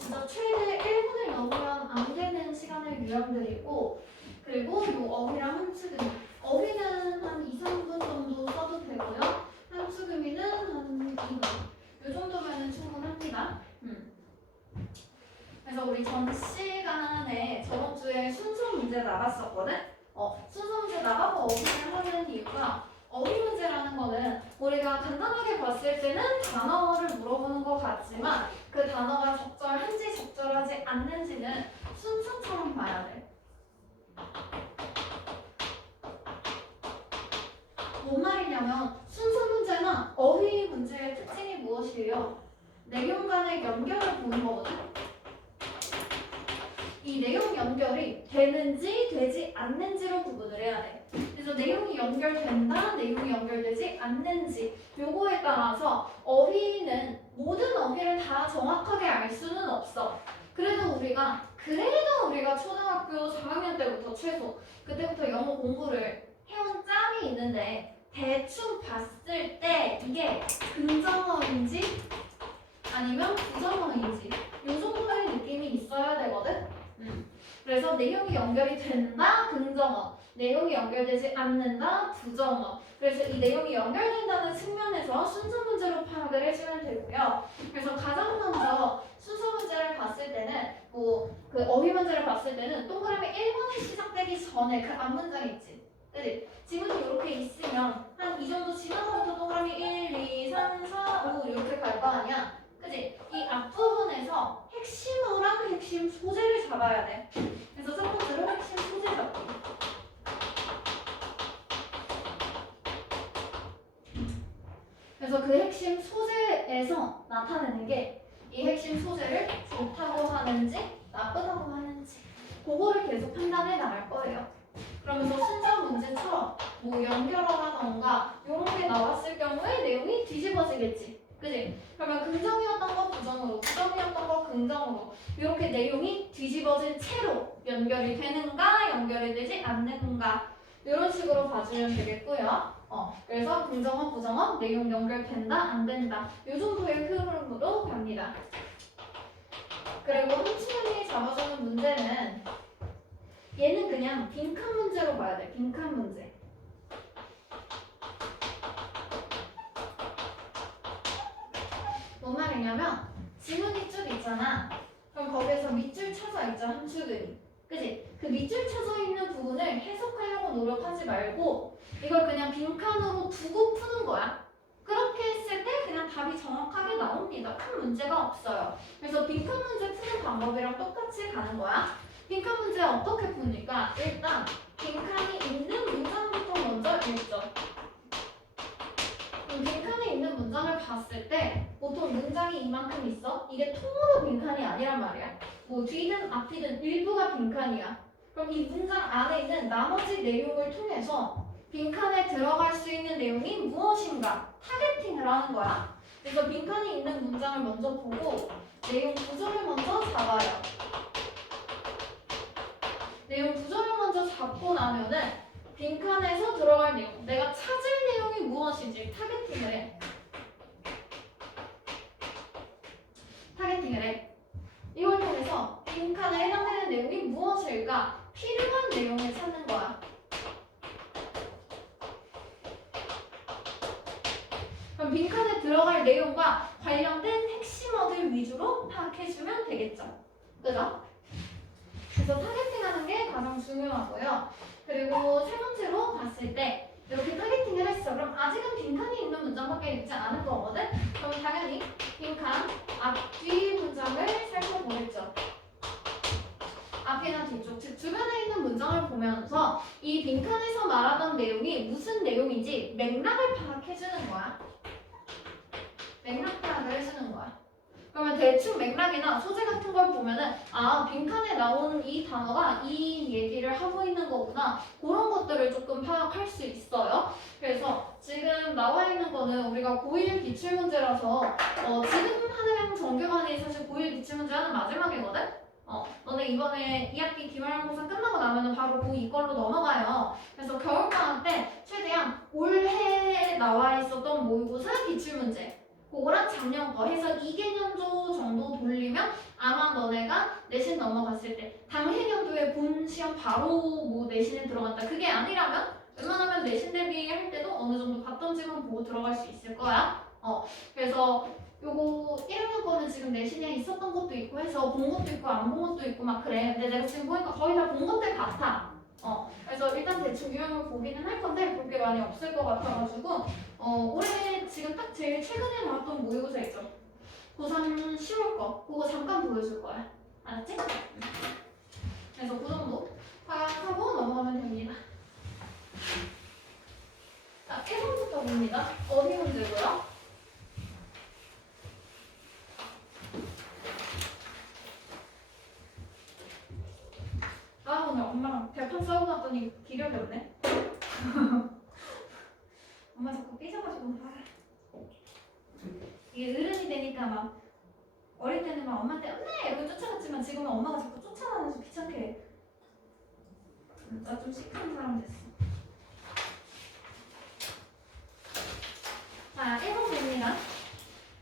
진짜 최대 1분을 넘으면 안 되는 시간을 유형들이고, 그리고 이 어휘랑 함수금, 어휘는 한 2, 3분 정도 써도 되고요. 함수금이는 한 2분. 이 정도면 충분합니다. 그래서 우리 전 시간에 저번 주에 순서 문제 나갔었거든? 순서 문제 나가고 어휘를 하는 이유가 어휘 문제라는 거는 우리가 간단하게 봤을 때는 단어를 물어보는 것 같지만 그 단어가 적절한지 적절하지 않는지는 순서처럼 봐야 돼. 뭔 말이냐면 순서 문제나 어휘 문제의 특징이 무엇이에요? 내용 간의 연결을 보는 거거든? 이 내용 연결이 되는지 되지 않는지로 구분을 해야 돼. 그래서 내용이 연결된다, 내용이 연결되지 않는지 요거에 따라서 어휘는 모든 어휘를 다 정확하게 알 수는 없어. 그래도 우리가 초등학교 4학년 때부터 최소 그때부터 영어 공부를 해온 짬이 있는데 대충 봤을 때 이게 긍정어인지 아니면 부정어인지 요 정도의 느낌이 있어야 되거든? 그래서 내용이 연결이 된다, 긍정어. 내용이 연결되지 않는다, 부정어. 그래서 이 내용이 연결된다는 측면에서 순서 문제로 파악을 해주면 되고요. 그래서 가장 먼저 순서 문제를 봤을 때는 그 어휘 문제를 봤을 때는 동그라미 1번이 시작되기 전에 그 앞문장 있지. 그치? 지문이 이렇게 있으면 한 이 정도 지나서부터 동그라미 1, 2, 3, 4, 5 이렇게 갈 거 아니야. 그치? 이 앞부분에서 핵심어랑 핵심 소재를 잡아야 돼. 그래서 첫 번째로 핵심 소재 잡기. 그래서 그 핵심 소재에서 나타내는 게 이 핵심 소재를 좋다고 하는지 나쁘다고 하는지 그거를 계속 판단해 나갈 거예요. 그러면서 순서 문제처럼 연결어라던가 이런 게 나왔을 경우에 내용이 뒤집어지겠지. 그지? 그러면 긍정이었던 거 부정으로, 부정이었던 거 긍정으로 이렇게 내용이 뒤집어진 채로 연결이 되는가, 연결이 되지 않는가 이런 식으로 봐주면 되겠고요. 그래서 긍정어, 부정어, 내용 연결된다, 안 된다 이 정도의 흐름으로 갑니다. 그리고 함수문이 잡아주는 문제는 얘는 그냥 빈칸 문제로 봐야 돼. 빈칸 문제. 뭔 말이냐면 지문이 쭉 있잖아. 그럼 거기에서 밑줄 쳐져 있죠. 함수들이. 그치? 그 밑줄 쳐져 있는 부분을 해석하려고 노력하지 말고 이걸 그냥 빈칸으로 두고 푸는 거야. 그렇게 했을 때 그냥 답이 정확하게 나옵니다. 큰 문제가 없어요. 그래서 빈칸 문제 푸는 방법이랑 똑같이 가는 거야. 빈칸 문제 어떻게 푸니까 일단 빈칸이 있는 문장부터 먼저 읽죠. 빈칸에 있는 문장을 봤을 때 보통 문장이 이만큼 있어? 이게 통으로 빈칸이 아니란 말이야. 뒤든 앞이든 일부가 빈칸이야. 그럼 이 문장 안에 있는 나머지 내용을 통해서 빈칸에 들어갈 수 있는 내용이 무엇인가 타겟팅을 하는 거야. 그래서 빈칸이 있는 문장을 먼저 보고 내용 구조를 먼저 잡아요. 내용 구조를 먼저 잡고 나면은 빈칸에서 들어갈 내용, 내가 찾을 내용이 무엇인지 타겟팅을 해. 타겟팅을 해. 이걸 통해서 빈칸에 해당되는 내용이 무엇일까? 필요한 내용을 찾는 거야. 그럼 빈칸에 들어갈 내용과 관련된 핵심어들 위주로 파악해주면 되겠죠. 그죠? 그래서 타겟팅하는 게 가장 중요하고요. 그리고 세 번째로 봤을 때 이렇게 타겟팅을 했어. 그럼 아직은 빈칸이 있는 문장밖에 있지 않을 거거든? 그럼 당연히 빈칸 앞, 뒤 문장을 살펴보겠죠. 앞이나 뒤쪽, 즉 주변에 있는 문장을 보면서 이 빈칸에서 말하던 내용이 무슨 내용인지 맥락을 파악해주는 거야. 맥락 파악을 해주는 거야. 그러면 대충 맥락이나 소재 같은 걸 보면은 빈칸에 나오는 이 단어가 이 얘기를 하고 있는 거구나. 그런 것들을 조금 파악할 수 있어요. 그래서 지금 나와 있는 거는 우리가 고1 기출문제라서 지금 하는 정규반이 사실 고1 기출문제 하는 마지막이거든? 너네 이번에 2학기 기말고사 끝나고 나면은 바로 고2 걸로 넘어가요. 그래서 겨울방학 때 최대한 올해 나와 있었던 모의고사 기출문제 그거랑 작년 거 해서 2개년도 정도 돌리면 아마 너네가 내신 넘어갔을 때 당해년도에 본 시험 바로 뭐 내신에 들어간다. 그게 아니라면 웬만하면 내신 대비할 때도 어느 정도 봤던 지문 보고 들어갈 수 있을 거야. 그래서 요거 1학년 거는 지금 내신에 있었던 것도 있고 해서 본 것도 있고 안 본 것도 있고 막 그래. 근데 내가 지금 보니까 거의 다 본 것들 같아. 그래서 일단 대충 유형을 보기는 할 건데 볼 게 많이 없을 것 같아가지고 올해 지금 딱 제일 최근에 나왔던 모의고사 있죠. 고3 10월 거 그거 잠깐 보여줄 거야. 알았지? 그래서 그 정도 파악하고 넘어가면 됩니다. 자, 1번부터 봅니다. 어디 문제고요? 아, 오늘 엄마랑 대판 싸우고 났더니 기력이 없네. 엄마 자꾸 삐져가지고 이게 어른이 되니까 막 어릴 때는 막 엄마한테 엄마 이러고 쫓아갔지만 지금은 엄마가 자꾸 쫓아다녀서 귀찮게 해. 나 좀 시크한 사람 됐어. 자, 1번 봅니다.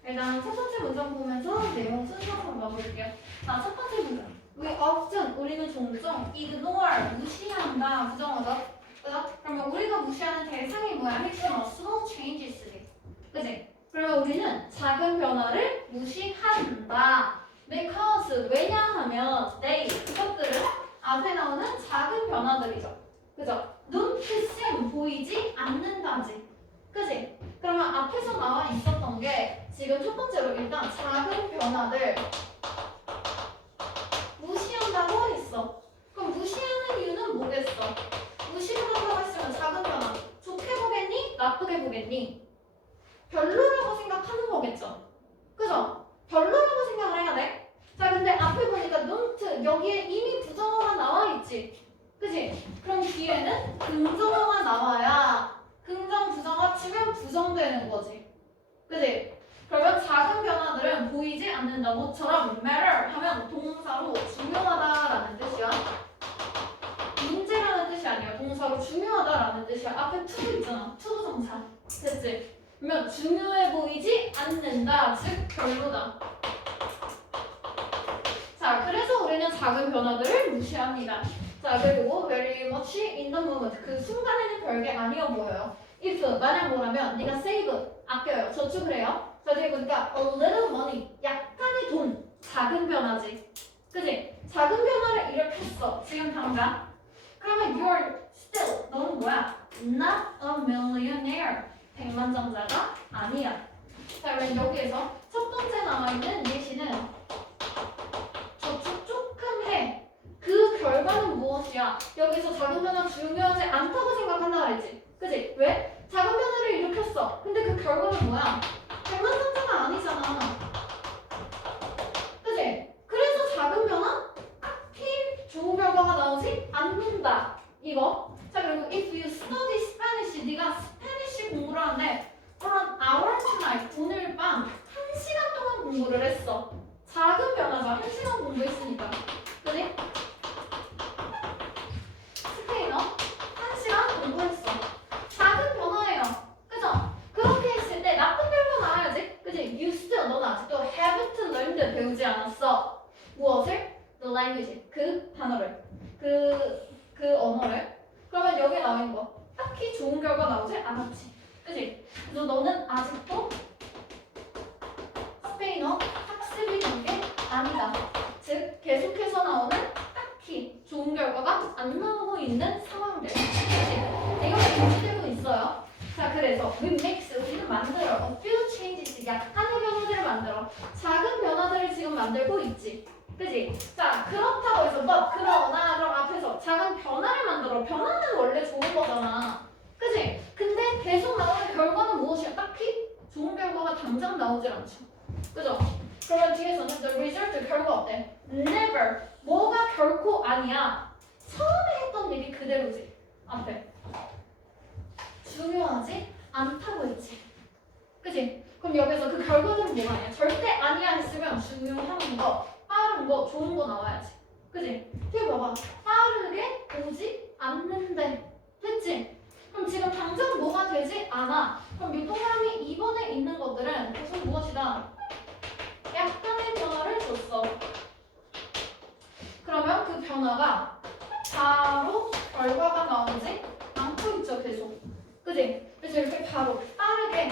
일단 첫 번째 문장 보면서 내용 순서로 넣어볼게요. 자, 첫 번째 문장. We often, 우리는 종종 ignore, 무시한다, 부정어죠? 그죠? 그러면 우리가 무시하는 대상이 뭐야? 핵심어, small changes지. 그지? 그러면 우리는 작은 변화를 무시한다. Because, 왜냐하면 they, 그것들은 앞에 나오는 작은 변화들이죠. 그죠? don't seem, 보이지 않는다지. 그지? 그러면 앞에서 나와 있었던 게 지금 첫 번째로 일단 작은 변화들 무시한다고 했어. 그럼 무시하는 이유는 뭐겠어? 무시를 한다고 했으면 작은 변화 좋게 보겠니? 나쁘게 보겠니? 별로라고 생각하는 거겠죠. 그죠? 별로라고 생각을 해야 돼. 자, 근데 앞에 보니까 don't 여기에 이미 부정어가 나와 있지. 그지? 그럼 뒤에는 긍정어가 나와야 긍정 부정 합치면 부정되는 거지. 그지? 그러면 작은 변화들은 보이지 않는다. 뭐처럼 matter 하면 동사로 중요하다라는 뜻이야. 문제라는 뜻이 아니야. 동사로 중요하다라는 뜻이야. 앞에 to 있잖아. to 동사. 됐지? 그러면 중요해 보이지 않는다. 즉 별로다. 자, 그래서 우리는 작은 변화들을 무시합니다. 자, 그리고 very much in the moment. 그 순간에는 별게 아니어 보여요. if 만약 뭐라면 네가 save 아껴요. 저축을 해요. 자, 뒤에 보니까 a little money 약간의 돈 작은 변화지. 그지? 작은 변화를 일으켰어. 지금 당장. 그러면 you're still 너는 뭐야? Not a millionaire. 백만장자가 아니야. 자, 그럼 여기에서 첫 번째 나와 있는 예시는 저축 조금 해. 그 결과는 무엇이야? 여기서 작은 변화 중요하지 않다고 생각한다 그랬지. 그지? 왜? 작은 변화를 일으켰어. 근데 그 결과는 뭐야? 백만장자가 아니잖아. 그지? 그래서 작은 변화? 딱히 좋은 결과가 나오지 않는다. 이거. 자, 그리고 if you study Spanish, 네가 스페니쉬 공부를 하는데 on hour tonight, 오늘 밤 1시간 동안 공부를 했어. 작은 변화가 1시간 공부했으니까. 그지? 스페인어 1시간 공부했어. 작은 변화예요. 그죠? 그렇게 했을 때 나쁜 결과 나와야지. 그지? You still, 너는 아직도 haven't learned, 배우지 않았어. 무엇을? The language, 그 단어를. 그 언어를. 그러면 여기 나와 있는 거 딱히 좋은 결과 나오지 않았지. 그지? 그래서 너는 아직도 스페인어 학습이 된 게 아니다. 즉 계속해서 나오는 딱히 좋은 결과가 안 나오고 있는 상황들. 그치? 이거 유지되고 있어요. 자, 그래서 we make, 우리는 만들어 a few changes, 약간의 변화들을 만들어. 작은 변화들을 지금 만들고 있지. 그지? 자, 그렇다고 해서 but 그러나 그럼 앞에서 작은 변화를 만들어. 변화는 원래 좋은 거잖아. 그지? 근데 계속 나오는 결과는 무엇이야? 딱히 좋은 결과가 당장 나오질 않죠. 그죠? 그러면 뒤에서는 the result, 결과 어때? never, 뭐가 결코 아니야. 처음에 했던 일이 그대로지. 앞에 중요하지 않다고 했지. 그지? 그럼 여기서 그 결과는 뭐가 아니야? 절대 아니야 했으면 중요한 거, 빠른 거, 좋은 거 나와야지. 그지? 뒤에 봐봐. 빠르게 오지 않는데. 됐지? 그럼 지금 당장 뭐가 되지 않아. 그럼 이 동그라미 2번에 있는 것들은 무슨 무엇이 나오지 않고 있죠, 계속. 그지? 그래서 이렇게 바로 빠르게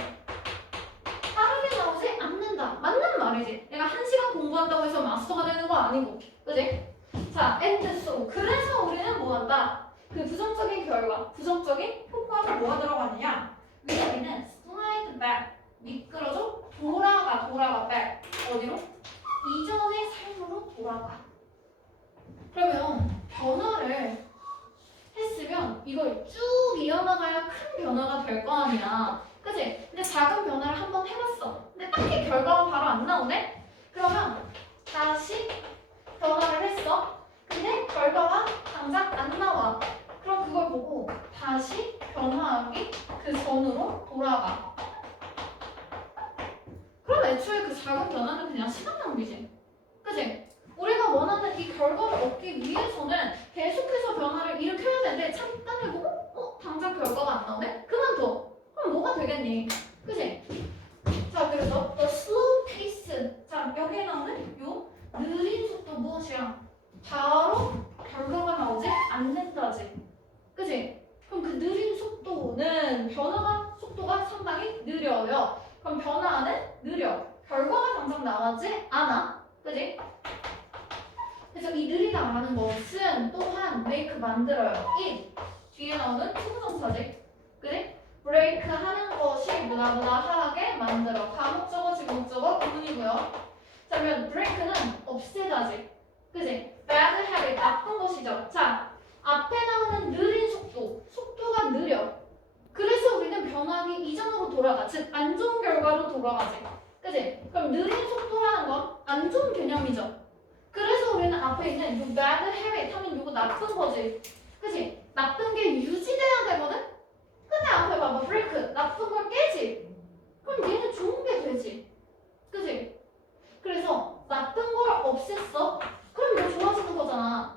나오지 않는다. 맞는 말이지. 내가 1시간 공부한다고 해서 마스터가 되는 거 아니고. 그지? 자, and so. 그래서 우리는 뭐 한다? 그 부정적인 결과, 부정적인 효과가 뭐가 들어가느냐? 여기는 slide back. 미끄러져 돌아가 back. 어디로? 이전의 삶으로 돌아가. 그러면 변화를 했으면 이걸 쭉 이어나가야 큰 변화가 될 거 아니야. 그치? 근데 작은 변화를 한번 해봤어. 근데 딱히 결과가 바로 안 나오네? 그러면 다시 변화를 했어. 근데 결과가 당장 안 나와. 그럼 그걸 보고 다시 변화하기 그 전으로 돌아가. 그럼 애초에 그 작은 변화는 그냥 시간 낭비지. 그치? 우리가 원하는 이 결과를 얻기 위해서는 계속해서 변화를 일으켜야 되는데 잠깐 해보고 당장 결과가 안 나오네? 그만둬. 그럼 뭐가 되겠니? 그치? 자, 그래서 the slow pace. 자, 여기에 나오는 요 느린 속도 무엇이야? 바로 결과가 나오지 않는다지. 그치? 그럼 그 느린 속도는 속도가 상당히 느려요. 그럼 변화는 느려. 결과가 당장 나오지 않아. 그치? 그래서 이 느리다라는 것은 또한 make 만들어요. 이 뒤에 나오는 투부정사지. 그치? break 하는 것이 무다무다하게 만들어. 가목적어, 지목적어, 구문이고요. 자, 그러면 break는 없애다지. 그치? bad habit, 나쁜 것이죠. 자, 앞에 나오는 느린 속도가 느려. 그래서 우리는 변하기 이전으로 돌아가. 즉, 안 좋은 결과로 돌아가지. 그치? 그럼 느린 속도라는 건 안 좋은 개념이죠. 그래서 우리는 앞에 있는 요 bad habit 하면 요거 나쁜 거지. 그치? 나쁜 게 유지돼야 되거든? 근데 앞에 봐봐. break. 나쁜 걸 깨지. 그럼 얘는 좋은 게 되지. 그치? 그래서 나쁜 걸 없앴어. 그럼 이거 좋아지는 거잖아.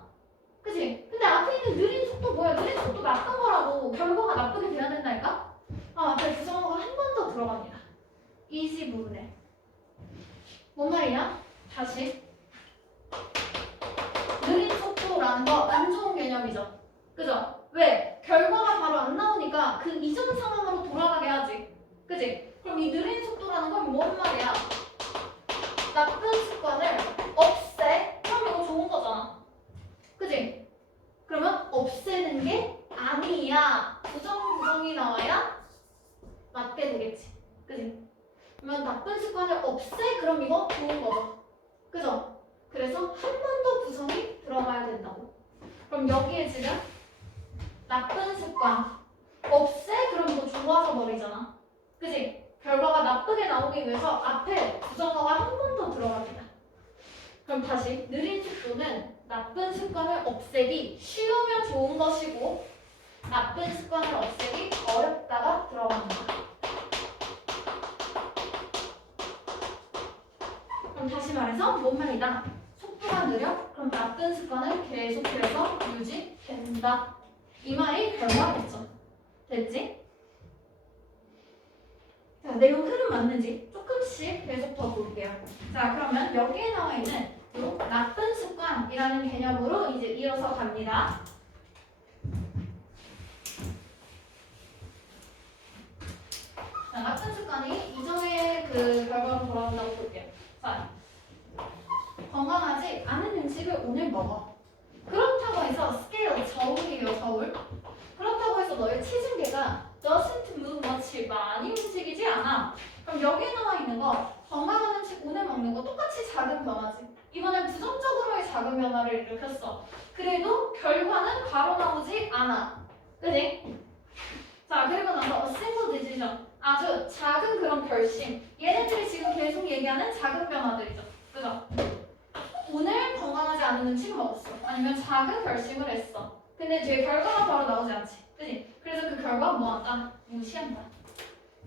그치? 근데 앞에 있는 느린 속도 뭐야? 느린 속도 나쁜 거라고. 결과가 나쁘게 돼야 된다니까? 앞에 부정어가 한 번 더 들어갑니다. easy 부분에. 뭔 말이야? 다시. 느린 속도라는 거 안 좋은 개념이죠. 그죠? 왜? 결과가 바로 안 나오니까 그 이전 상황으로 돌아가게 하지. 그지? 그럼 이 느린 속도라는 건 뭔 말이야? 나쁜 습관을 없애. 그럼 이거 좋은 거잖아. 그지? 그러면 없애는 게 아니야. 부정이 나와야 맞게 되겠지. 그지? 그러면 나쁜 습관을 없애. 그럼 이거 좋은 거죠. 그죠? 그래서 한 번 더 부정이 들어가야 된다고. 그럼 여기에 지금 나쁜 습관 없애? 그럼 이거 좋아져 버리잖아. 그지? 결과가 나쁘게 나오기 위해서 앞에 부정어가 한 번 더 들어갑니다. 그럼 다시 느린 속도는 나쁜 습관을 없애기 쉬우면 좋은 것이고 나쁜 습관을 없애기 어렵다가 들어갑니다. 그럼 다시 말해서 뭔 말이다? 속도가 느려? 그럼 나쁜 습관은 계속해서 유지된다. 이 말이 결과겠죠. 됐지? 자, 내용 흐름 맞는지 조금씩 계속 더 볼게요. 자, 그러면 여기에 나와 있는 요 나쁜 습관이라는 개념으로 이제 이어서 갑니다. 자, 나쁜 습관이 이전의 그 결과로 돌아온다고 볼게요. 자, 건강하지 않은 음식을 오늘 먹어. 그렇다고 해서 스케일, 저울이에요, 저울. 그렇다고 해서 너의 체중계가 doesn't move much, 많이 움직이지 않아. 그럼 여기에 나와 있는 거 건강한 음식 오늘 먹는 거 똑같이 작은 변화지. 이번엔 부정적으로의 작은 변화를 일으켰어. 그래도 결과는 바로 나오지 않아. 그지? 자, 그리고 나서 a simple decision. 아주 작은 그런 결심. 얘네들이 지금 계속 얘기하는 작은 변화들이죠. 그죠? 오늘 건강하지 않은 음식을 먹었어. 아니면 작은 결심을 했어. 근데 뒤에 결과가 바로 나오지 않지. 그지? 그래서 그 결과 뭐한다? 무시한다.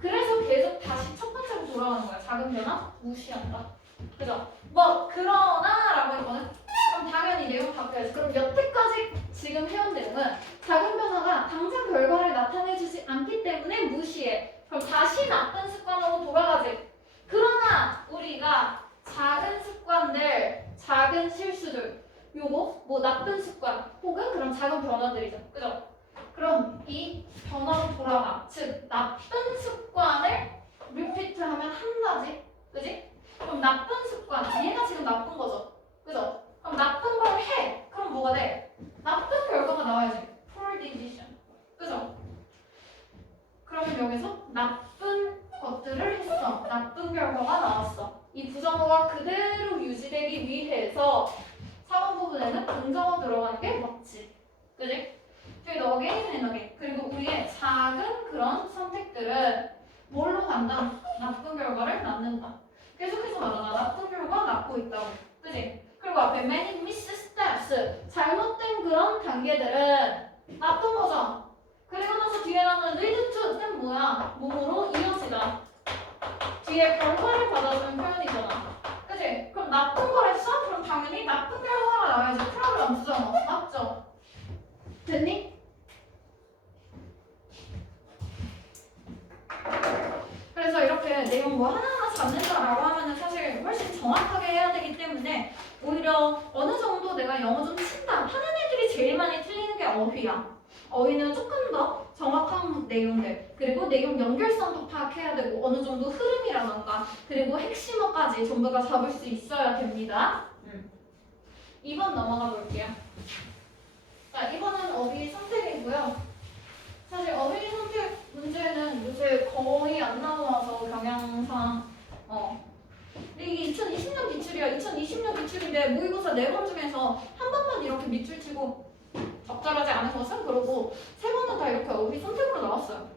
그래서 계속 다시 첫 번째로 돌아가는 거야. 작은 변화? 무시한다. 그죠? 뭐 그러나 라고 했거든. 그럼 당연히 내용 바뀌어야지. 그럼 여태까지 지금 해온 내용은 작은 변화가 당장 결과를 나타내주지 않기 때문에 무시해. 그럼 다시 나쁜 습관으로 돌아가지. 그러나 우리가 작은 습관들, 작은 실수들, 요거 뭐 나쁜 습관 혹은 그런 작은 변화들이죠. 그죠? 그럼 이 변화로 돌아가. 즉 나쁜 습관을 리피트하면 한다지. 그지? 그럼 나쁜 습관, 얘가 지금 나쁜 거죠. 그죠? 그럼 나쁜 걸 해. 그럼 뭐가 돼? 나쁜 결과가 나와야지. poor decision. 그죠? 그러면 여기서 나쁜 것들을 했어. 나쁜 결과가 나왔어. 이 부정어가 그대로 유지되기 위해서 4번 부분에는 긍정어 들어가는 게 맞지. 그지? 저기 again. 그리고 우리의 작은 그런 선택들은 뭘로 간다? 나쁜 결과를 낳는다. 계속해서 말하나 나쁜 결과 낳고 있다고. 그지? 그리고 앞에 many missteps 잘못된 그런 단계들은 나쁜 거죠. 그리고 나서 뒤에 나오는 lead to는 뭐야? 몸으로 이어지다. 뒤에 결과를 받아주는 표현이잖아. 그치? 그럼 나쁜 걸 했어? 그럼 당연히 나쁜 결과가 나와야지. 프로그램 부정어. 맞죠? 됐니? 그래서 이렇게 내용 뭐 하나하나 잡는다라고 하면은 사실 훨씬 정확하게 해야 되기 때문에 오히려 어느 정도 내가 영어 좀 친다 하는 애들이 제일 많이 틀리는 게 어휘야. 어휘는 조금 더 정확한 내용들 그리고 내용 연결성도 파악해야 되고 어느 정도 흐름이라던가 그리고 핵심어까지 전부 다 잡을 수 있어야 됩니다. 2번 넘어가 볼게요. 자, 이번은 어휘 선택이고요. 사실 어휘 선택 문제는 요새 거의 안 나와서 경향상 이게 2020년 기출이야. 2020년 기출인데 모의고사 4번 중에서 한 번만 이렇게 밑줄 치고 적절하지 않은 것은 그러고 3번은 다 이렇게 어휘 선택으로 나왔어요.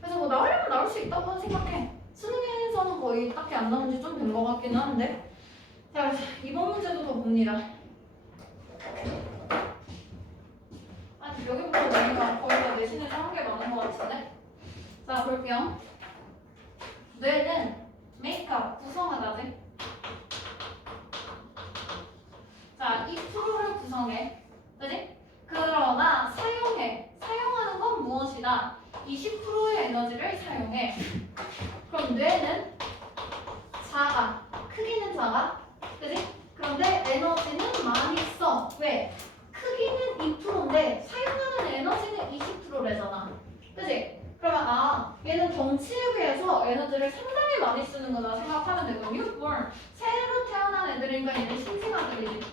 그래서 뭐 나오려면 나올 수 있다고 생각해. 수능에서는 거의 딱히 안 나온 지 좀 된 것 같기는 한데 자, 이번 문제도 더 봅니다. 아니, 여기부터 보니까 거의 다 내신에서 한 게 많은 것 같은데? 자, 볼게요. 뇌는 메이크업, 구성하다지? 자, 이 프로를 구성해. 그지? 그러나 사용해. 사용하는 건 무엇이다? 20%의 에너지를 사용해. 그럼 뇌는 작아. 크기는 작아. 그지? 그런데 에너지는 많이 써. 왜? 크기는 2%인데 사용하는 에너지는 20%래잖아. 그지? 그러면 얘는 덩치에 비해서 에너지를 상당히 많이 쓰는구나 생각하면 되고 newborn, 새로 태어난 애들이니까 얘는 신생아들이지.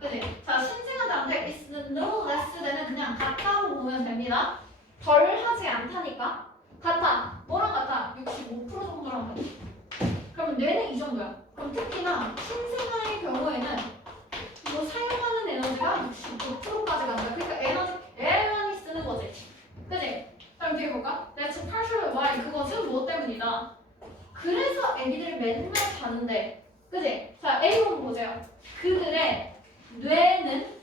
그지? 자, 신생아들한테 is no less than은 그냥 같다고 보면 됩니다. 덜 하지 않다니까? 같아. 뭐랑 같아? 65% 정도랑 같아. 그럼 뇌는 이 정도야. 그럼 특히나 신생아의 경우에는 이거 사용하는 에너지가 65%까지 간다. 그러니까 에너지 제일 많이 쓰는 거지. 그지? 그럼 뒤에 볼까? That's partially why. 그것은 무엇 때문이다. 그래서 애기들이 맨날 자는데. 그지? 자, A번 보세요. 그들의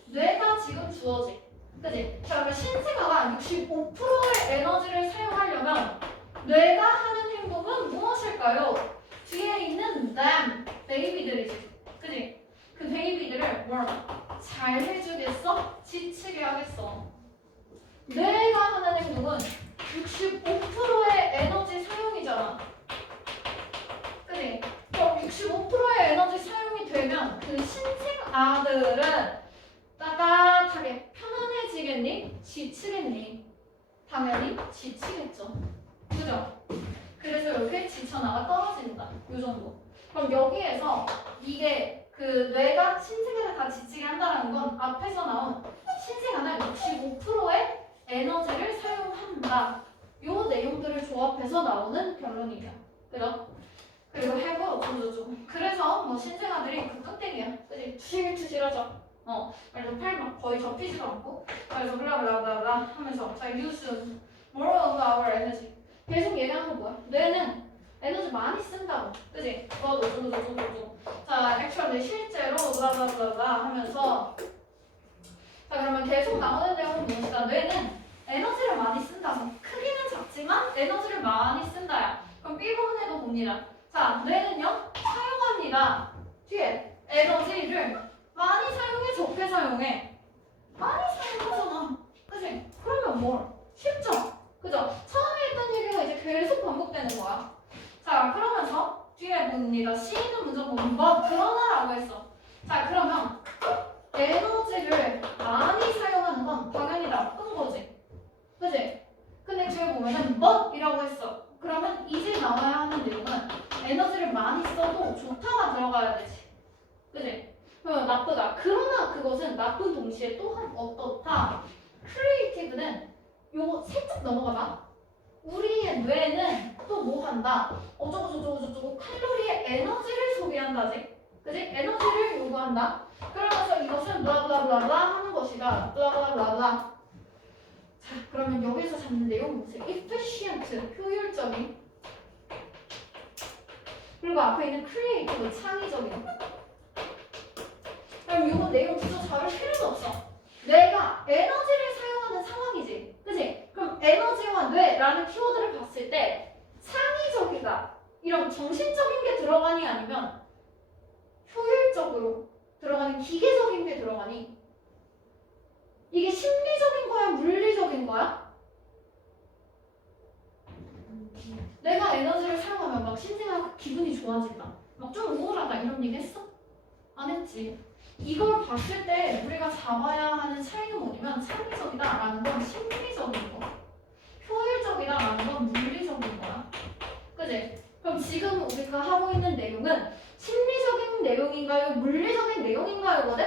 뇌가 지금 주어지. 그지? 자, 그러면 신생아가 65%의 에너지를 사용하려면 뇌가 하는 행동은 무엇일까요? 뒤에 있는 them, 베이비들이지. 그지? 그 베이비들을 잘 해주겠어? 지치게 하겠어. 뇌가 하는 행동은 65%의 에너지 사용이잖아. 그지? 그럼 65%의 에너지 사용이 되면 그 신생아들은 따뜻하게 편안해지겠니? 지치겠니? 당연히 지치겠죠. 그죠? 그래서 이렇게 지쳐나가 떨어진다. 이 정도. 그럼 여기에서 이게 그 뇌가 신생아를 다 지치게 한다는 건 앞에서 나온 신생아는 65%의 에너지를 사용한다. 요 내용들을 조합해서 나오는 결론이야. 그죠? 그리고 해고 조조조. 그래서 뭐 신생아들이 극극땡이야. 그지? 투실투실하죠. 그래서 팔 막 거의 접히지도 않고. 그래서 블라블라블라 하면서 자, use more of our energy. 계속 얘기하는 거 뭐야? 뇌는 에너지 많이 쓴다고. 그지? 조조조조조. 자, 액츄얼리 실제로 블라블라블라 하면서 자, 그러면 계속 나오는 내용은 무엇이다? 뇌는 에너지를 많이 쓴다고. 크기는 작지만 에너지를 많이 쓴다야. 그럼 B부분에도 봅니다. 자, 뇌는요 사용합니다. 뒤에 에너지를 많이 사용해, 적게 사용해. 많이 사용하잖아. 그치? 그러면 뭘? 쉽죠? 그죠? 처음에 했던 얘기가 이제 계속 반복되는 거야. 자, 그러면서 뒤에 봅니다. C는 무조건 but 그러나라고 했어. 자, 그러면 에너지를 많이 사용하는 건 당연히 나쁜 거지. 나쁘다. 그러나 그것은 나쁜 동시에 또한 어떻다. 크리에이티브는 요거 살짝 넘어가봐. 우리의 뇌는 또 뭐 한다? 어쩌고저쩌고 칼로리의 에너지를 소비한다지. 그지? 에너지를 요구한다. 그러면서 이것은 블라블라블라 하는 것이다. 블라블라블라. 자, 그러면 여기서 잡는 내용 보세요. efficient, 효율적인. 그리고 앞에 있는 creative, 창의적인. 그럼 이거 내용 구조 잡을 필요도 없어. 내가 에너지를 사용하는 상황이지. 그치? 그럼 에너지와 뇌라는 키워드를 봤을 때 창의적이다. 이런 정신적인 게 들어가니 아니면 효율적으로 들어가는 기계적인 게 들어가니? 이게 심리적인 거야? 물리적인 거야? 내가 에너지를 사용하면 막 신진하고 기분이 좋아진다. 막 좀 우울하다 이런 얘기 했어? 안 했지. 이걸 봤을 때 우리가 잡아야 하는 차이는 뭐냐면 창의적이다라는 건 심리적인 거, 효율적이다라는 건 물리적인 거야. 그지? 그럼 지금 우리가 하고 있는 내용은 심리적인 내용인가요? 물리적인 내용인가요?거든?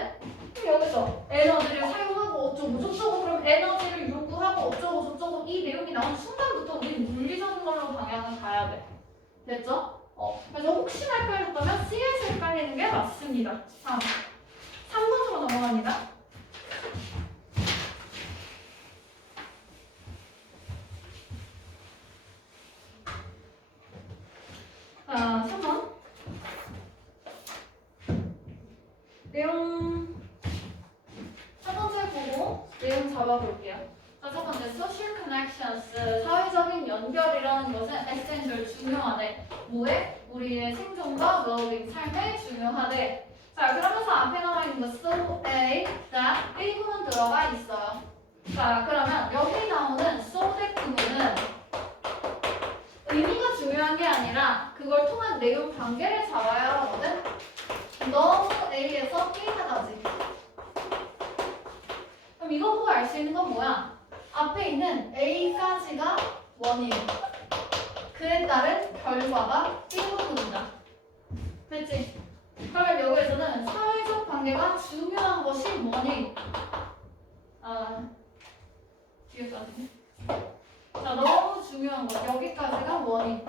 그럼 여기서 에너지를 사용하고 어쩌고저쩌고 그럼 에너지를 요구하고 어쩌고저쩌고 이 내용이 나온 순간부터 우리는 물리적인 걸로 방향을 가야 돼. 됐죠? 그래서 혹시나 헷갈렸다면 C에서 헷갈리는 게 맞습니다. 3번으로 넘어갑니다. 자, 3번. 내용 첫 번째 보고 내용 잡아볼게요. 자, 첫 번째 social connections, 사회적인 연결이라는 것은 essential, 중요하대. 뭐에? 우리의 생존과 well-being, 삶에 중요하대. 자, 그러면서 앞에 나와 있는 거 so a, that, a 구문 들어가 있어요. 자, 그러면 여기 나오는 so that 구문은 의미가 중요한 게 아니라 그걸 통한 내용 관계를 잡아야 하거든. 너무 A에서 B하다지. 그럼 이거 보고 알 수 있는 건 뭐야? 앞에 있는 A까지가 원인, 그에 따른 결과가 B부분이다. 됐지? 그러면 여기에서는 사회적 관계가 중요한 것이 뭐니? 뒤에까지. 자, 너무 중요한 거. 여기까지가 원인.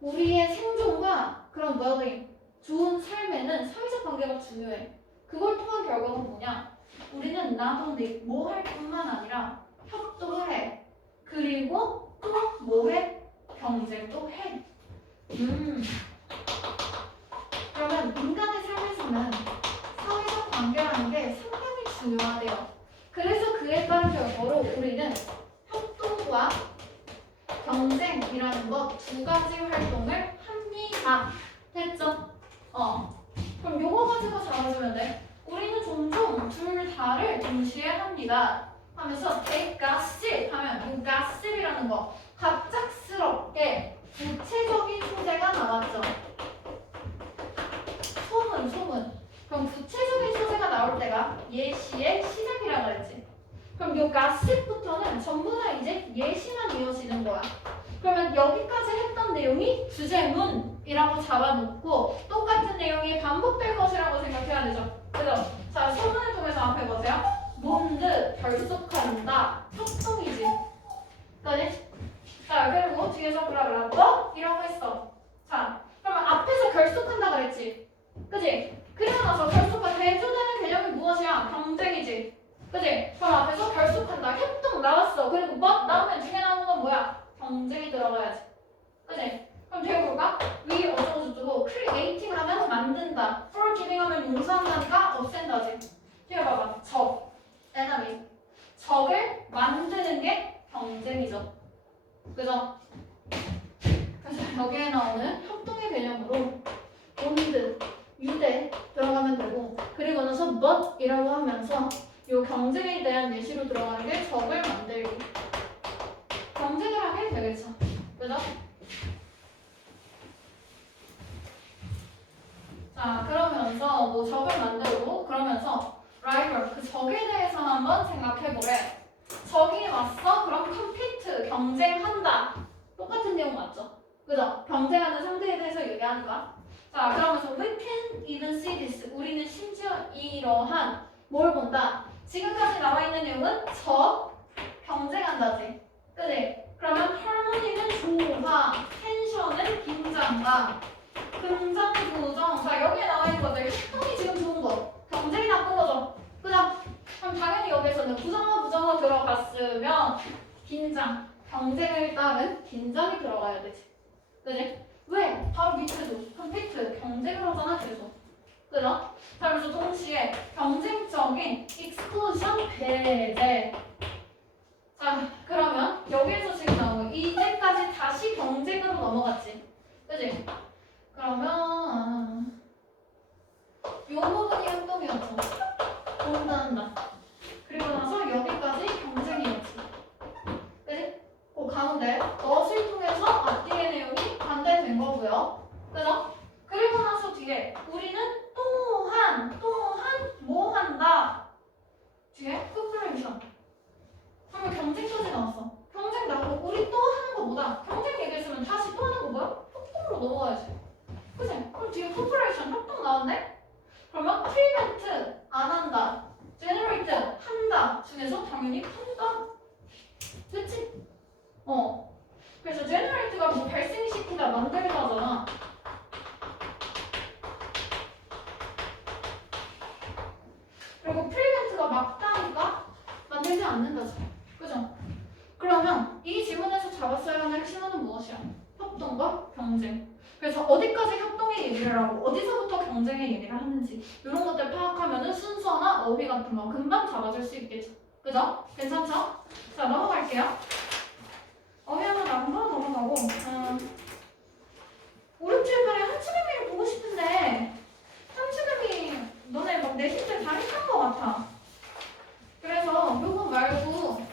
우리의 생존과 그런 well-being, 좋은 삶에는 사회적 관계가 중요해. 그걸 통한 결과가 뭐냐? 우리는 나도 뭐 할 뿐만 아니라 협동을 해. 그리고 또 뭐 해? 경쟁도 해. 그러면 인간의 삶에서는 사회적 관계라는 게 상당히 중요하대요. 그래서 그에 따른 결과로 우리는 협동과 경쟁이라는 것 두 가지 활동을 합니다. 됐죠? 그럼 요거 가지고 잡아주면 돼. 우리는 종종 둘 다를 동시에 합니다. 하면서 take gossip 하면 이 gossip이라는 거 갑작스럽게 구체적인 소재가 나왔죠. 소문. 그럼 구체적인 소재가 나올 때가 예시의 시작이라고 그랬지. 그럼 이 gossip부터는 전부 다 이제 예시만 이어지는 거야. 그러면 여기까지 했던 내용이 주제문이라고 잡아놓고 똑같은 내용이 반복될 것이라고 생각해야 되죠. 그죠? 자, 소문을 통해서 앞에 보세요. 몬드, 결속한다, 협동이지. 그지? 자, 그리고 뒤에서 브라브라 이라고 했어. 자, 그러면 앞에서 결속한다 그랬지. 그지? 그리고 나서 결속과 대조되는 개념이 무엇이야? 경쟁이지. 그지? 그럼 앞에서 결속한다, 협동 나왔어. 그리고 나오면 중에 나오는 건 뭐야? 경쟁이 들어가야지. 그지? 그럼 되어볼까? 위 어쩌고저쩌고 creating 하면 만든다, forgiving 하면 용서한다니까 없앤다지. 뒤에 봐봐. 적, enemy. 적을 만드는 게 경쟁이죠. 그죠? 그래서 여기에 나오는 협동의 개념으로 bond, 유대 들어가면 되고, 그리고 나서 but이라고 하면서 이 경쟁에 대한 예시로 들어가는 게 적을 만들기. 경쟁을 하게 되겠죠. 그죠? 자, 그러면서 뭐 적을 만들고 그러면서 rival, 그 적에 대해서 한번 생각해보래. 적이 왔어? 그럼 compete, 경쟁한다. 똑같은 내용 맞죠? 그죠? 경쟁하는 상대에 대해서 얘기하는 거야. 자, 그러면서 we can even see this. 우리는 심지어 이러한 뭘 본다? 지금까지 나와 있는 내용은 경쟁한다지. 그지? 그러면 harmony는 조화, 텐션은 긴장감, 긍정, 부정. 자, 여기에 나와 있는 것들 협동이 지금 좋은 거, 경쟁이 나쁜 거죠. 그죠? 그럼 당연히 여기서는 부정어 들어갔으면 긴장, 경쟁을 따른 긴장이 들어가야 되지. 그지? 왜? 바로 밑에도 컴피트, 경쟁을 하잖아, 계속. 그죠? 자, 그래서 동시에 경쟁적인 익스클루전 배제. 자, 그러면 여기에서 지금 나오고 이제까지 다시 경쟁으로 넘어갔지. 그지? 그러면 요 부분이 협동이었죠. 본단다. 그리고 나서 여기까지 경쟁이었지. 그지? 그 가운데 넛을 통해서 앞뒤의 내용이 반대된 거고요. 그죠? 그리고 나서 뒤에 우리는 또한 뭐 한다? 뒤에 코퍼레이션. 그러면 경쟁까지 나왔어. 경쟁 나오고 우리 또 하는 거 뭐다? 경쟁 얘기했으면 다시 또 하는 거 뭐야? 협동으로 넘어가야지. 그치? 그럼 뒤에 코퍼레이션 협동 나왔네? 그러면 프리벤트 안 한다. 제너레이트 한다 중에서 당연히 한다. 그치? 그래서 제너레이트가 뭐 발생시키다 만들다잖아. 그리고 프리벤트가 막다니까 만들지 않는다지. 그죠? 그러면 이 지문에서 잡았어야 하는 핵심어는 무엇이야? 협동과 경쟁. 그래서 어디까지 협동의 얘기를 하고 어디서부터 경쟁의 얘기를 하는지 이런 것들 파악하면은 순서나 어휘 같은 거 금방 잡아줄 수 있겠죠. 그죠? 괜찮죠? 자, 넘어갈게요. 어휘 하나 남도 넘어가고 5, 6, 7, 8에 한치금이를 보고 싶은데 한치금이 너네 막 내신들 다 했던 것 같아. 그래서 요거 말고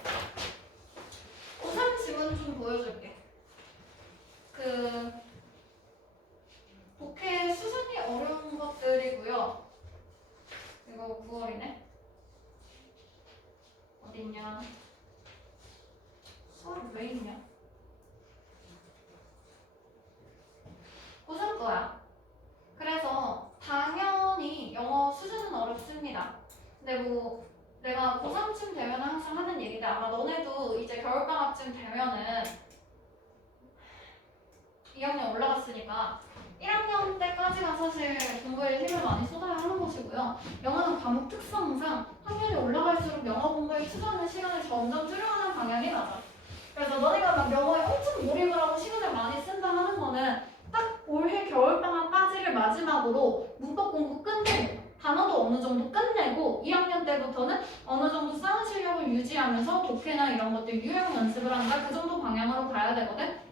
고3 지문 좀 보여줄게. 독해 수준이 어려운 것들이고요. 이거 9월이네. 어딨냐? 수업이 왜 있냐? 고3 거야. 그래서 당연히 영어 수준은 어렵습니다. 근데 뭐 내가 고3쯤 되면 항상 하는 얘기인데 아마 너네도 이제 겨울방학쯤 되면은 2학년 올라갔으니까 1학년 때까지가 사실 공부에 힘을 많이 쏟아야 하는 것이고요. 영어는 과목 특성상 학년이 올라갈수록 영어 공부에 투자하는 시간을 점점 줄여가는 방향이 맞아. 그래서 너네가 막 영어에 엄청 몰입을 하고 시간을 많이 쓴다 하는 거는 딱 올해 겨울방학까지를 마지막으로 문법 공부 끝내고 단어도 어느 정도 끝내고 2학년 때부터는 어느 정도 쌓은 실력을 유지하면서 독해나 이런 것들 유형 연습을 한다. 그 정도 방향으로 가야 되거든.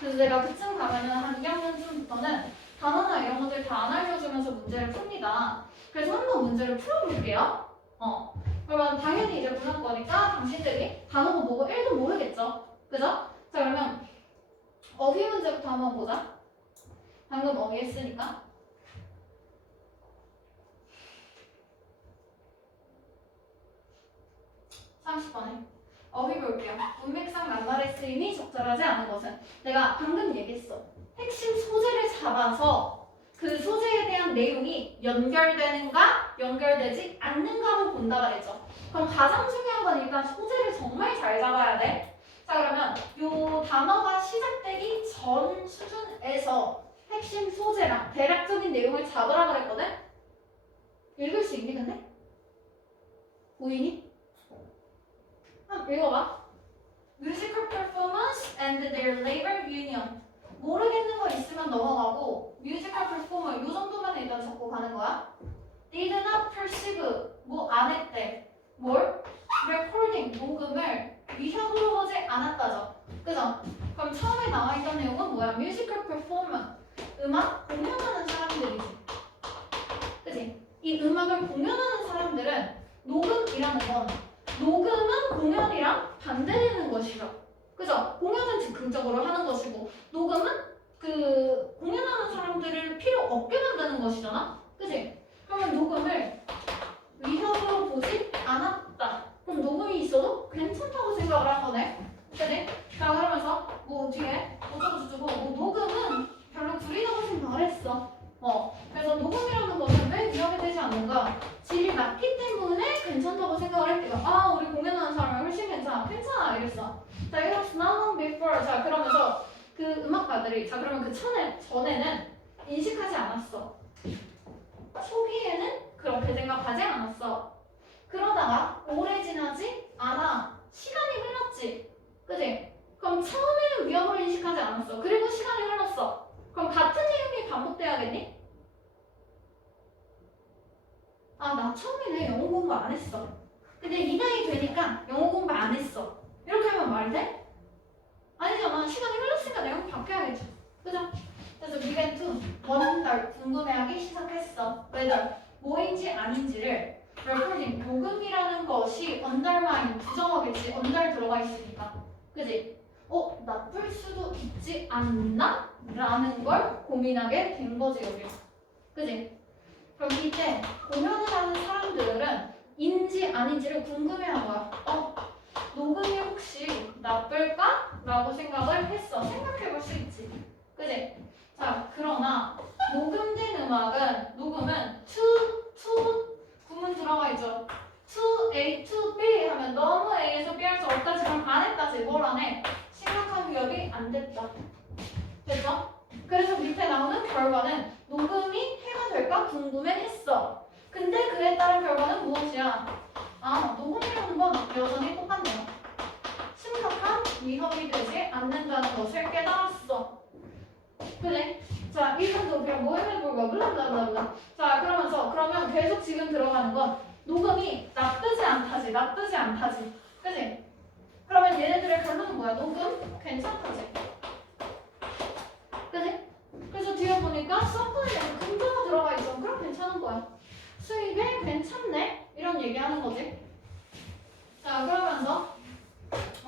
그래서 내가 그쯤 가면은 한 2학년쯤부터는 단어나 이런 것들 다 안 알려주면서 문제를 풉니다. 그래서 한번 문제를 풀어볼게요. 그러면 당연히 이제 고등 거니까 당신들이 단어도 뭐고 1도 모르겠죠. 그죠? 자, 그러면 어휘 문제부터 한번 보자. 방금 어휘 했으니까. 30번에 어휘 볼게요. 문맥상 낱말의 쓰임이 적절하지 않은 것은 내가 방금 얘기했어. 핵심 소재를 잡아서 그 소재에 대한 내용이 연결되는가 연결되지 않는가를 본다 그랬죠. 그럼 가장 중요한 건 일단 소재를 정말 잘 잡아야 돼. 자, 그러면 요 단어가 시작되기 전 수준에서 핵심 소재랑 대략적인 내용을 잡으라 그랬거든? 읽을 수 있니 근데? 보이니? 한번 읽어봐. Musical performance and their labor union. 모르겠는 거 있으면 넘어가고 musical performer 요 정도만 일단 적고 가는 거야. Did not perceive 뭐 안 했대. 뭘? recording 녹음을 위협으로 보지 않았다죠. 그죠? 그럼 처음에 나와 있던 내용은 뭐야? musical performer 음악 공연하는 사람들이지. 그치? 이 음악을 공연하는 사람들은 녹음이라는 건 녹음은 공연이랑 반대되는 것이죠. 그죠? 공연은 즉흥적으로 하는 것이고 녹음은 그 공연하는 사람들을 필요 없게 만드는 것이잖아. 그치? 그러면 녹음을 위협으로 보지 않았다. 그럼 녹음이 있어도 괜찮다고 생각을 한 거네. 그치? 자, 그러면서 뭐 뒤에 어쩌고저쩌고 뭐 녹음은 별로 구리다고 생각을 했어. 알겠어. 자, it was not long before. 자, 그러면서 그 음악가들이 자, 그러면 그 전에는 인식하지 않았어. 초기에는 그렇게 생각하지 않았어. 그러다가 오래 지나지 않아. 시간이 흘렀지. 그지? 그럼 처음에는 위험을 인식하지 않았어. 그리고 시간이 흘렀어. 그럼 같은 내용이 반복돼야겠니? 아, 나 처음에는 영어 공부 안 했어. 근데 이 나이 되니까 영어 공부 안 했어. 이렇게 하면 말이 돼? 아니잖아. 시간이 흘렀으니까 내용이 바뀌어야겠죠. 그죠? 그래서 began to wonder, 궁금해하기 시작했어. whether, 뭐인지 아닌지를 recording, 녹음이라는 것이 underline, 부정어겠지. under 들어가 있으니까. 그지? 나쁠 수도 있지 않나? 라는 걸 고민하게 된 거지, 여기. 그지? 그럼 이때 공연을 하는 사람들은 인지 아닌지를 궁금해한 거야. 녹음이 혹시 나쁠까? 라고 생각을 했어. 생각해 볼 수 있지. 그지? 자, 그러나 녹음된 녹음은 to 구문 들어가 있죠. to A, to B 하면 너무 A에서 B 할 수 없다지. 그럼 안 했다지. 뭘 안 해? 심각한 위협이 안 됐다. 됐죠? 그래서 밑에 나오는 결과는 녹음이 해가 될까 궁금해했어. 근데 그에 따른 결과는 무엇이야? 녹음이라는 건 여전히 똑같네요. 심각한 위협이 되지 않는다는 것을 깨달았어. 그래? 자, 이분도 그냥 뭐 해볼까? 블라블라블라. 자, 그러면 계속 지금 들어가는 건 녹음이 나쁘지 않다지. 그지? 그러면 얘네들의 결론은 뭐야? 녹음 괜찮다지. 그지? 그래서 뒤에 보니까 서플리는 긍정어 들어가 있어. 그럼 괜찮은 거야. 수입에 괜찮네? 이런 얘기하는 거지. 자, 그러면서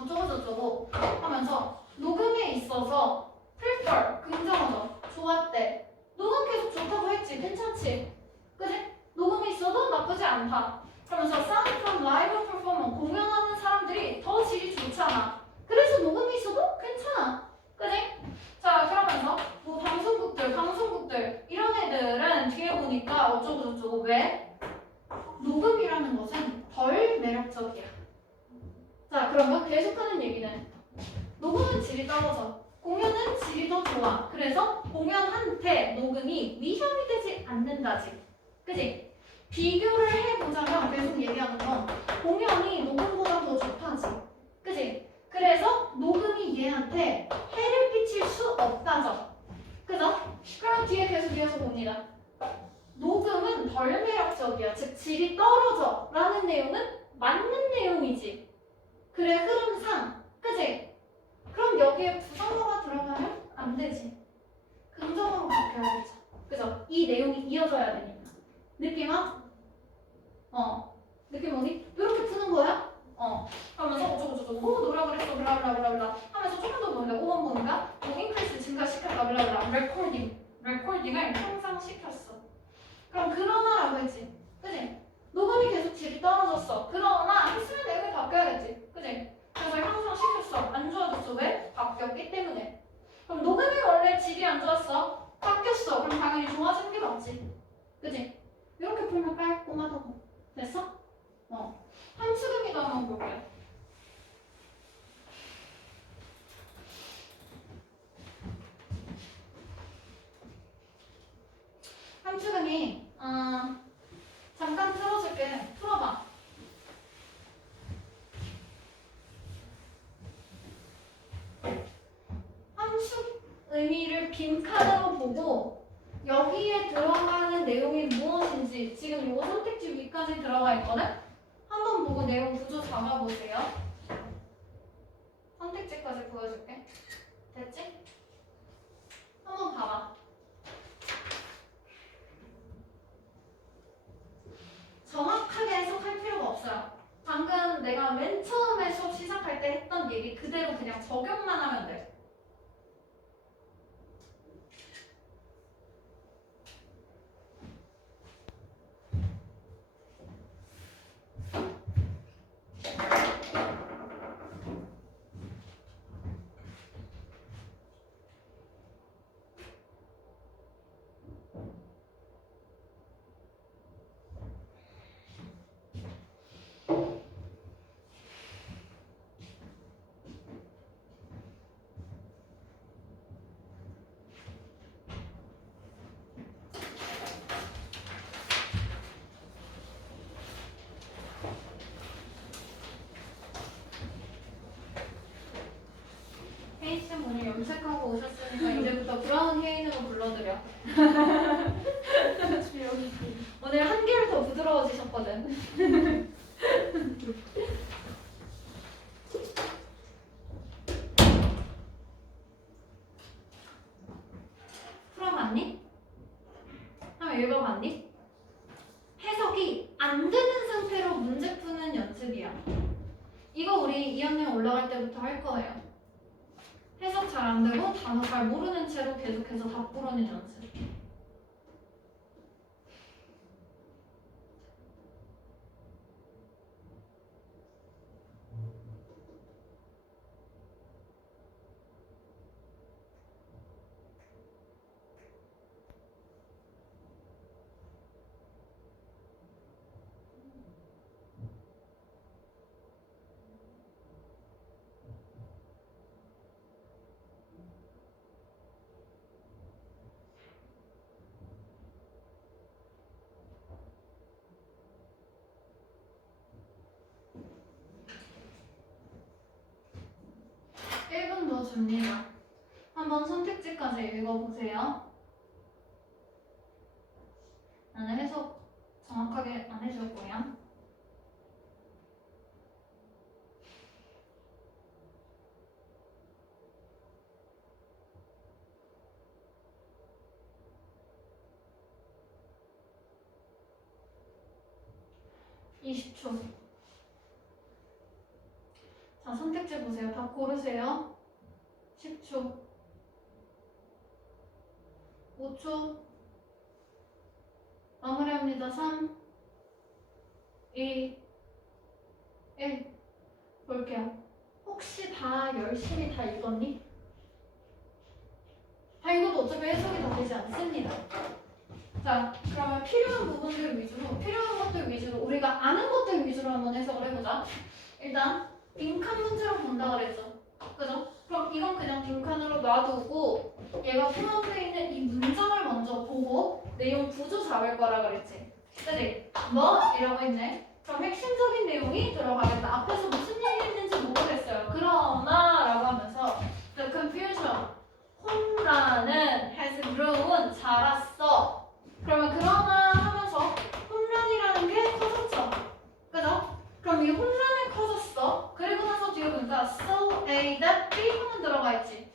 어쩌고저쩌고 하면서 녹음에 있어서 prefer, 긍정어죠. 좋았대. 녹음 계속 좋다고 했지. 괜찮지? 그지? 녹음이 있어도 나쁘지 않다. 그러면서 sound from live performance, 공연하는 사람들이 더 질이 좋잖아. 그래서 녹음이 있어도 괜찮아. 그지? 자, 그러면서 뭐 방송국들 이런 애들은 뒤에 보니까 어쩌고저쩌고. 왜? 녹음이라는 것은 덜 매력적이야. 자, 그러면 계속하는 얘기는 녹음은 질이 떨어져. 공연은 질이 더 좋아. 그래서 공연한테 녹음이 위험이 되지 않는다지. 그지? 비교를 해보자면 계속 얘기하는 건 공연이 녹음보다 더 좋다지. 그지? 그래서 녹음이 얘한테 해를 끼칠 수 없다죠. 그죠? 그럼 뒤에 계속 이어서 봅니다. 녹음은 덜 매력적이야. 즉 질이 떨어져 라는 내용은 맞는 내용이지. 그래, 흐름상. 그지? 그럼 여기에 부정어가 들어가면 안 되지. 긍정어로 바뀌어야겠죠. 그죠? 이 내용이 이어져야 되니까. 느낌 와? 느낌 오니? 이렇게 푸는 거야? 그러면서 어쩌고저쩌고 노력을 했어 블라블라블라블라 하면서 조금 더 보는데 5번 보니까 인크리스 증가시켰다 블라블라 레코딩을 향상시켰어. 그럼 그러나라고 했지. 그지? 녹음이 계속 질이 떨어졌어. 그러나 했으면 내용이 바뀌어야겠지. 그지? 그래서 향상시켰어. 안 좋아졌어. 왜? 바뀌었기 때문에. 그럼 녹음이 원래 질이 안 좋았어. 바뀌었어. 그럼 당연히 좋아지는 게 맞지. 그지? 이렇게 풀면 깔끔하다고. 됐어? 함수금이도 한번 볼게요. 함수금이 잠깐 틀어줄게. 풀어봐. 함수 의미를 빈칸으로 보고 여기에 들어가는 내용이 무엇인지 지금 요 선택지 위까지 들어가 있거든? 한번 보고 내용 구조 잡아보세요. 선택지까지 보여줄게. 됐지? 한번 봐봐. 정확하게 해석할 필요가 없어요. 방금 내가 맨 처음에 수업 시작할 때 했던 얘기 그대로 그냥 적용만 하면 돼. 오셨으니까 이제부터 브라운 케인으로 불러드려. 오늘 한 개를 더 부드러워지셨거든. 풀어봤니? 한번 읽어봤니? 해석이 안 되는 상태로 문제 푸는 연습이야. 이거 우리 2학년 올라갈 때부터 할 거예요. 해석 잘 안 되고 단어 잘 모르는 채로 계속해서 답 부르는 연습. 1분 더 줍니다. 한번 선택지까지 읽어보세요. 나는 해석 정확하게 안 해줄 거야. (20초) 자, 선택지 보세요. 답 고르세요. 10초 5초 마무리합니다. 3 2 1 볼게요. 혹시 다 열심히 다 읽었니? 다 읽어도 어차피 해석이 다 되지 않습니다. 자, 그러면 필요한 부분들 위주로, 필요한 것들 위주로, 우리가 아는 것들 위주로 한번 해석을 해보자. 일단 빈칸 문제로 본다 그랬죠. 그죠? 그럼 이건 그냥 빈칸으로 놔두고 얘가 포함되어 있는 이 문장을 먼저 보고 내용 구조 잡을 거라 그랬지. 그치? 뭐? 이라고 했네. 그럼 핵심적인 내용이 들어가겠다. 앞에서 무슨 얘기 했는지 모르겠어요. 그러나 라고 하면서 The confusion, 혼란은 has grown, 자랐어. 그러면 그러나 하면서 혼란이라는 게 커졌죠. 그죠? 그럼 이 혼란이 커졌어. 그리고 나서 뒤에 보니까 so a that B만 들어가 있지.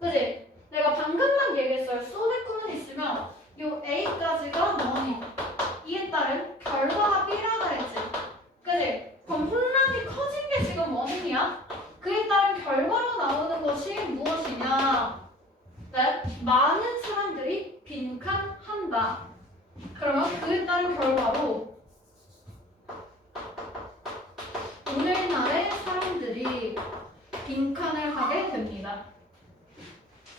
그지? 내가 방금만 얘기했어요. so that만 있으면 요 A까지가 뭐니? 이에 따른 결과가 B라고 했지. 그지? 그럼 혼란이 커진 게 지금 원인이야? 그에 따른 결과로 나오는 것이 무엇이냐? that 많은 사람들이 빈칸한다. 그러면 그에 따른 결과로 오늘날의 사람들이 빈칸을 하게 됩니다.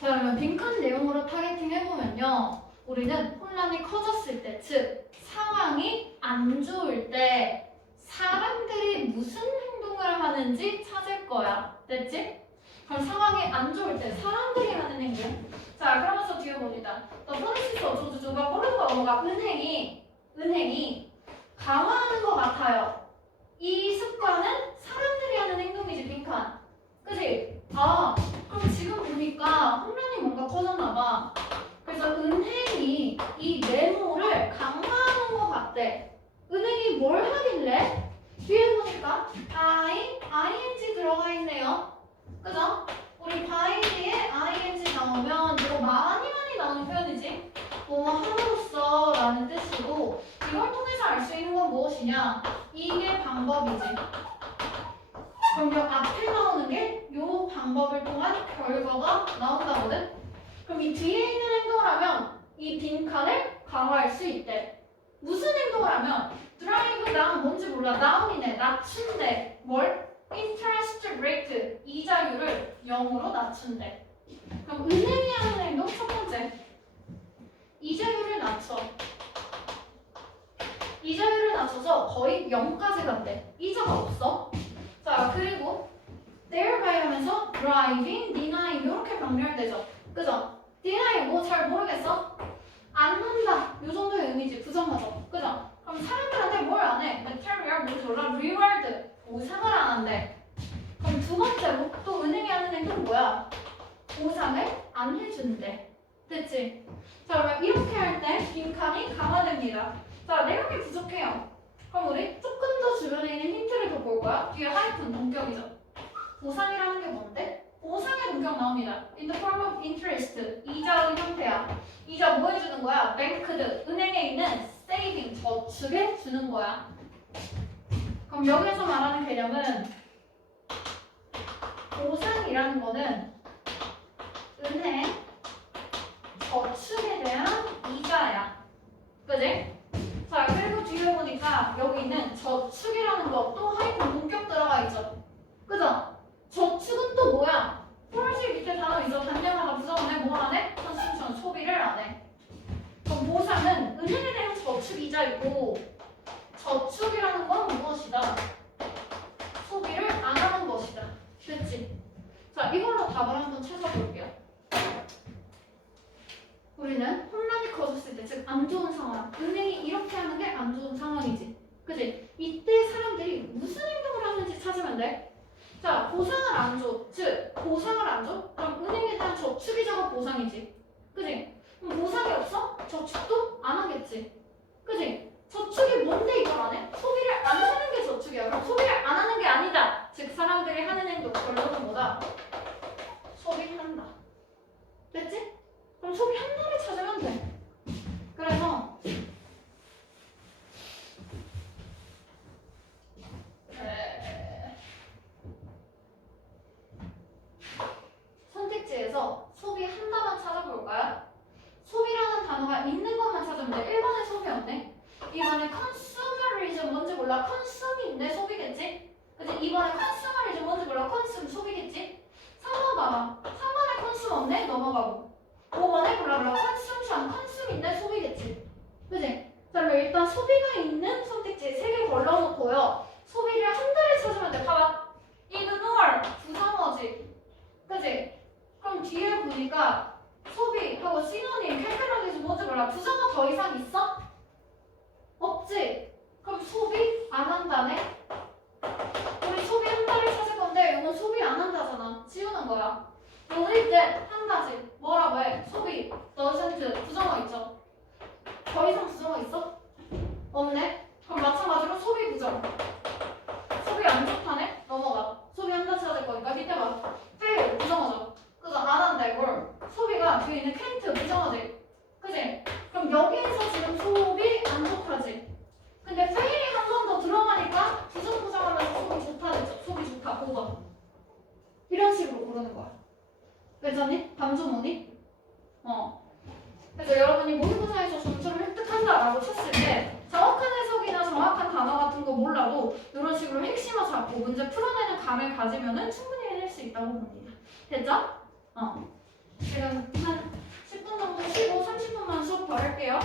자, 그러면 빈칸 내용으로 타겟팅 해보면요. 우리는 혼란이 커졌을 때, 즉 상황이 안 좋을 때 사람들이 무슨 행동을 하는지 찾을 거야. 됐지? 그럼 상황이 안 좋을 때 사람들이 하는 행동. 자, 그러면서 뒤에 봅니다. 또 포니시스 어쩌고저쩌고가 모르는 뭐가 은행이 강화하는 것 같아요. 이 습관은 사람들이 하는 행동이지, 빈칸. 그치? 아, 그럼 지금 보니까 혼란이 뭔가 커졌나 봐. 그래서 은행이 이 메모를 강화하는 것 같대. 은행이 뭘 하길래? 뒤에 보니까 ing 들어가 있네요. 그죠? 우리 by 뒤에 ing 나오면 이거 많이 나오는 표현이지. 뭐뭐 함으로써 라는 뜻이고, 이걸 통해서 알 수 있는 건 무엇이냐? 이게 방법이지. 그럼 이 앞에 나오는 게 이 방법을 통한 결과가 나온다거든? 그럼 이 뒤에 있는 행동을 하면 이 빈칸을 강화할 수 있대. 무슨 행동을 하면? 드라이브 다운 뭔지 몰라. 다운이네. 낮춘대. 뭘? interest rate. 이자율을 0으로 낮춘대. 그럼 은행이 하는 행동 첫 번째. 이자율을 낮춰. 이자율을 낮춰서 거의 0까지 간대. 이자가 없어. 자, 그리고 thereby 하면서 driving, denying 이렇게 병렬되죠. 그죠? denying 뭐 잘 모르겠어? 안 한다. 요 정도의 의미지. 부정하죠. 그죠? 그럼 사람들한테 뭘 안 해? material 뭔지 몰라? reward 보상을 안 한대. 그럼 두 번째로 또 은행이 하는 행동 뭐야? 보상을 안 해준대. 됐지? 자, 그러면 이렇게 할 때 빈칸이 강화됩니다. 자, 내용이 부족해요. 그럼 우리 조금 더 주변에 있는 힌트를 더 볼 거야. 뒤에 하이픈 동격이죠. 보상이라는 게 뭔데? 보상의 동격 나옵니다. In the form of interest. 이자의 형태야. 이자 뭐 해주는 거야? 뱅크드. 은행에 있는 saving. 저축에 주는 거야. 그럼 여기서 말하는 개념은 보상이라는 거는 은행 저축에 대한 이자야. 그지? 자, 그리고 뒤에 보니까 여기 있는 저축이라는 것도 하이픈 동격 들어가 있죠. 그죠? 저축은 또 뭐야? 플러스 밑에 단어 있어. 단량하다 부정을 해. 뭘 안 해? 컨섬션 소비를 안 해. 그럼 보상은 은행에 대한 저축 이자이고 저축이라는 건 무엇이다? 소비를 안 하는 것이다. 됐지? 자, 이걸로 답을 한번 찾아볼게요. 우리는 혼란이 커졌을 때, 즉 안 좋은 상황. 은행이 이렇게 하는 게 안 좋은 상황이지. 그지? 이때 사람들이 무슨 행동을 하는지 찾으면 돼. 자, 보상을 안 줘. 즉, 보상을 안 줘? 그럼 은행에 대한 저축이자가 보상이지. 그지? 그럼 보상이 없어? 저축도 안 하겠지. 그지? 저축이 뭔데 이걸 안 해? 소비를 안 하는 게 저축이야. 그럼 소비를 안 하는 게 아니다. 즉, 사람들이 하는 행동, 결론은 뭐다? 소비한다. 됐지? 그럼 소비한다를 찾으면 돼. 그래서 선택지에서 소비한다만 찾아볼까요? 소비라는 단어가 있는 것만 찾으면 돼. 1번에 소비 없네. 2번에 consumerism 뭔지 몰라. consume이 있네. 소비겠지? 그치? 2번에 consumerism 뭔지 몰라. consume 소비겠지? 3번 봐봐. 3번에 consume 없네. 넘어가고. 5번에 몰라. consumption consume 있네. 소비겠지? 그치? 자, 그럼 일단 소비가 있는 선택지 3개 걸러놓고요. 소비를 한 달에 찾으면 돼. 봐봐. ignore 부정어지. 그치? 그럼 뒤에 보니까 소비하고 시노님 캘컬러에서 뭔지 몰라. 부정어 더 이상 있어? 없지? 그럼 소비 안 한다네? 우리 소비 한 달을 찾을 건데 이건 소비 안 한다잖아. 지우는 거야. 우리 이제 한 가지 뭐라고 해? 소비 doesn't 부정어 있죠? 더 이상 부정어 있어? 없네? 그럼 마찬가지로 소비 부정. 소비 안 좋다네? 넘어가. 소비 한다 찾을 거니까 밑에 봐. fail 부정어죠. 그래서 안 한다 이걸. 소비가 뒤에 있는 can't 부정어지. 그지? 그럼 여기에서 지금 소비 안 좋다지. 근데 fail이 한 번 더 들어가니까 부정하면서 소비 좋다 됐죠. 소비 좋다 5번. 이런 식으로 고르는 거야. 괜찮니? 감좀 오니? 그래서 여러분이 모의고사에서 점수를 획득한다라고 쳤을 때 정확한 해석이나 정확한 단어 같은 거 몰라도 이런 식으로 핵심을 잡고 문제 풀어내는 감을 가지면은 충분히 해낼 수 있다고 봅니다. 됐죠? 지금 한 10분 정도 쉬고 30분만 수업 더 할게요.